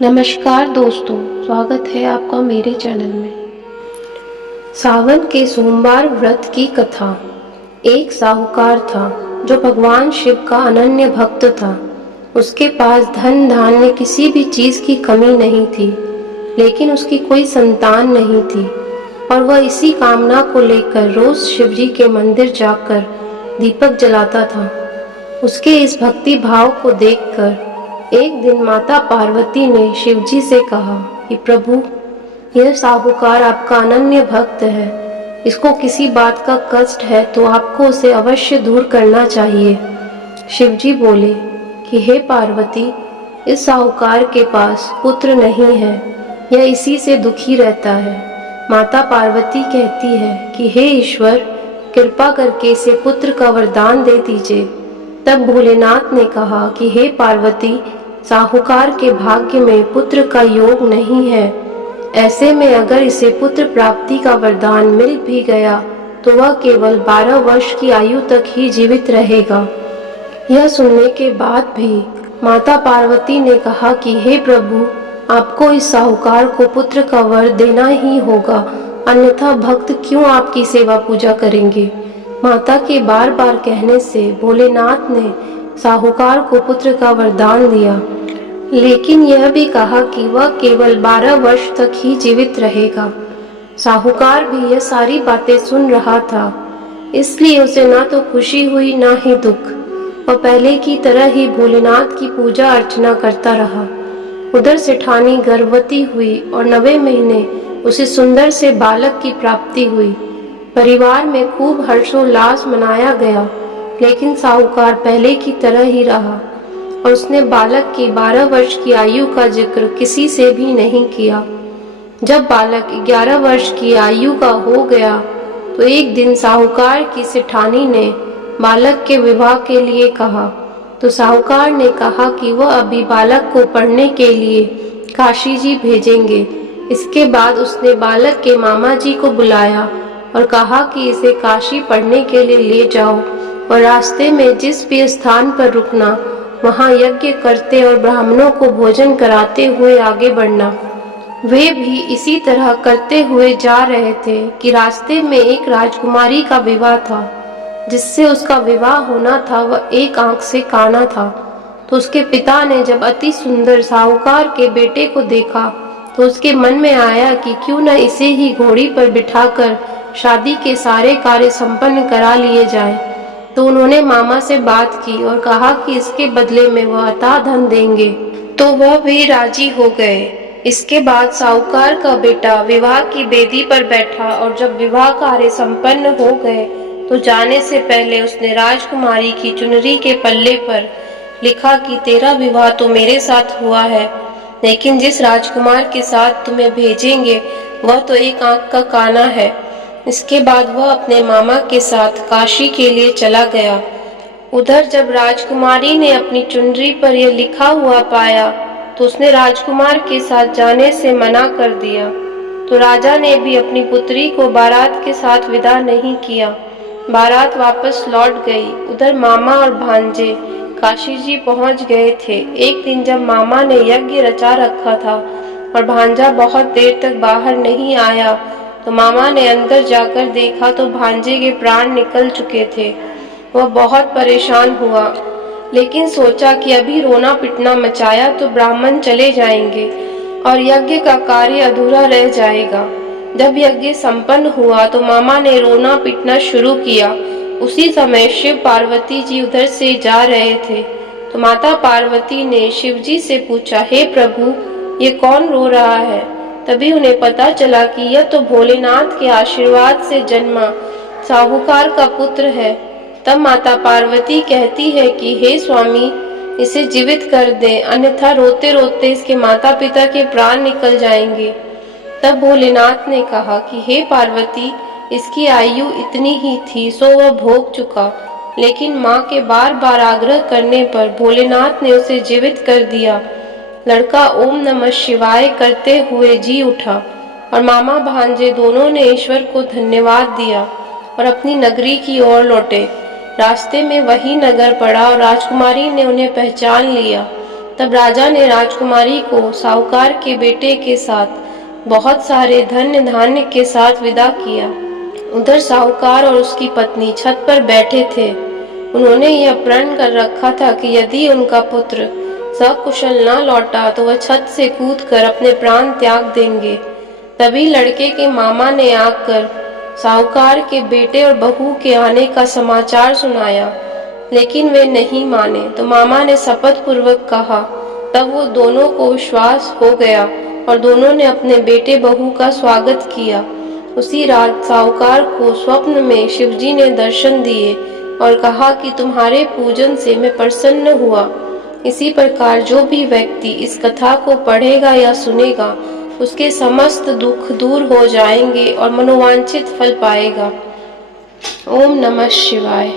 नमस्कार दोस्तों, स्वागत है आपका मेरे चैनल में। सावन के सोमवार व्रत की कथा। एक साहूकार था जो भगवान शिव का अनन्य भक्त था। उसके पास धन धान्य किसी भी चीज की कमी नहीं थी, लेकिन उसकी कोई संतान नहीं थी और वह इसी कामना को लेकर रोज शिवजी के मंदिर जाकर दीपक जलाता था। उसके इस भक्ति भाव को देखकर एक दिन माता पार्वती ने शिवजी से कहा कि प्रभु, यह साहूकार आपका अनन्य भक्त है। इसको किसी बात का कष्ट है तो आपको उसे अवश्य दूर करना चाहिए। शिवजी बोले कि हे पार्वती, इस साहूकार के पास पुत्र नहीं है, यह इसी से दुखी रहता है। माता पार्वती कहती है कि हे ईश्वर, कृपा करके इसे पुत्र का वरदान दे दीजिए। तब भोलेनाथ ने कहा कि हे पार्वती, साहूकार के भाग्य में पुत्र का योग नहीं है। ऐसे में अगर इसे पुत्र प्राप्ति का वरदान मिल भी गया तो वह केवल 12 वर्ष की आयु तक ही जीवित रहेगा। यह सुनने के बाद भी माता पार्वती ने कहा कि हे प्रभु, आपको इस साहूकार को पुत्र का वर देना ही होगा, अन्यथा भक्त क्यों आपकी सेवा पूजा करेंगे। माता के बार बार कहने से भोलेनाथ ने साहूकार को पुत्र का वरदान दिया, लेकिन यह भी कहा कि वह केवल 12 वर्ष तक ही जीवित रहेगा। साहूकार भी यह सारी बातें सुन रहा था, इसलिए उसे ना तो खुशी हुई ना ही दुख। वह पहले की तरह ही भोलेनाथ की पूजा अर्चना करता रहा। उधर सेठानी गर्भवती हुई और 9वें महीने उसे सुंदर से बालक की प्राप्ति हुई। परिवार में खूब हर्षोल्लास मनाया गया, लेकिन साहूकार पहले की तरह ही रहा और उसने बालक की 12 वर्ष की आयु का जिक्र किसी से भी नहीं किया। जब बालक 11 वर्ष की आयु का हो गया तो एक दिन साहूकार की सेठानी ने बालक के विवाह के लिए कहा। तो साहूकार ने कहा कि वह अभी बालक को पढ़ने के लिए काशी जी भेजेंगे। इसके बाद उसने बालक के मामा जी को बुलाया और कहा कि इसे काशी पढ़ने के लिए ले जाओ और रास्ते में जिस भी स्थान पर रुकना वहां यज्ञ करते और ब्राह्मणों को भोजन कराते हुए आगे बढ़ना। वे भी इसी तरह करते हुए जा रहे थे कि रास्ते में एक राजकुमारी का विवाह था। जिससे उसका विवाह होना था वह एक आंख से काना था। तो उसके पिता ने जब अति सुंदर साहूकार के बेटे को देखा तो उसके मन में आया कि क्यों न इसे ही घोड़ी पर बिठाकर शादी के सारे कार्य संपन्न करा लिए जाए। तो उन्होंने मामा से बात की और कहा कि इसके बदले में वह अथाह धन देंगे। तो वह भी राजी हो गए। इसके बाद साहूकार का बेटा विवाह की बेदी पर बैठा और जब विवाह कार्य संपन्न हो गए तो जाने से पहले उसने राजकुमारी की चुनरी के पल्ले पर लिखा कि तेरा विवाह तो मेरे साथ हुआ है, लेकिन जिस राजकुमार के साथ तुम्हें भेजेंगे वह तो एक आंख का काना है। इसके बाद वह अपने मामा के साथ काशी के लिए चला गया। उधर जब राजकुमारी ने अपनी चुनरी पर यह लिखा हुआ पाया तो उसने राजकुमार के साथ जाने से मना कर दिया। तो राजा ने भी अपनी पुत्री को बारात के साथ विदा नहीं किया। बारात वापस लौट गई। उधर मामा और भांजे काशी जी पहुंच गए थे। एक दिन जब मामा ने यज्ञ रचा रखा था और भांजा बहुत देर तक बाहर नहीं आया तो मामा ने अंदर जाकर देखा तो भांजे के प्राण निकल चुके थे। वह बहुत परेशान हुआ, लेकिन सोचा कि अभी रोना पिटना मचाया तो ब्राह्मण चले जाएंगे और यज्ञ का कार्य अधूरा रह जाएगा। जब यज्ञ संपन्न हुआ तो मामा ने रोना पीटना शुरू किया। उसी समय शिव पार्वती जी उधर से जा रहे थे। तो माता पार्वती ने शिव जी से पूछा, हे प्रभु, ये कौन रो रहा है। तभी उन्हें पता चला कि यह तो भोलेनाथ के आशीर्वाद से जन्मा साहूकार का पुत्र है। तब माता पार्वती कहती है कि हे स्वामी, इसे जीवित कर दें, अन्यथा रोते रोते इसके माता पिता के प्राण निकल जाएंगे। तब भोलेनाथ ने कहा कि हे पार्वती, इसकी आयु इतनी ही थी सो वह भोग चुका, लेकिन माँ के बार बार आग्रह करने पर भोलेनाथ ने उसे जीवित कर दिया। लड़का ओम नमः शिवाय करते हुए जी उठा और मामा भांजे दोनों ने ईश्वर को धन्यवाद दिया और अपनी नगरी की ओर लौटे। रास्ते में वही नगर पड़ा और राजकुमारी ने उन्हें पहचान लिया। तब राजा ने राजकुमारी को साहूकार के बेटे के साथ बहुत सारे धन्य धान्य के साथ विदा किया। उधर साहूकार और उसकी पत्नी छत पर बैठे थे। उन्होंने यह प्रण कर रखा था कि यदि उनका पुत्र सकुशल न लौटा तो वह छत से कूदकर अपने प्राण त्याग देंगे। तभी लड़के के मामा ने आकर साहूकार के बेटे और बहू के आने का समाचार सुनाया, लेकिन वे नहीं माने। तो मामा ने शपथ पूर्वक कहा। तब वो दोनों को विश्वास हो गया और दोनों ने अपने बेटे बहू का स्वागत किया। उसी रात साहूकार को स्वप्न में शिवजी ने दर्शन दिए और कहा कि तुम्हारे पूजन से मैं प्रसन्न हुआ। इसी प्रकार जो भी व्यक्ति इस कथा को पढ़ेगा या सुनेगा उसके समस्त दुख दूर हो जाएंगे और मनोवांछित फल पाएगा। ओम नमः शिवाय।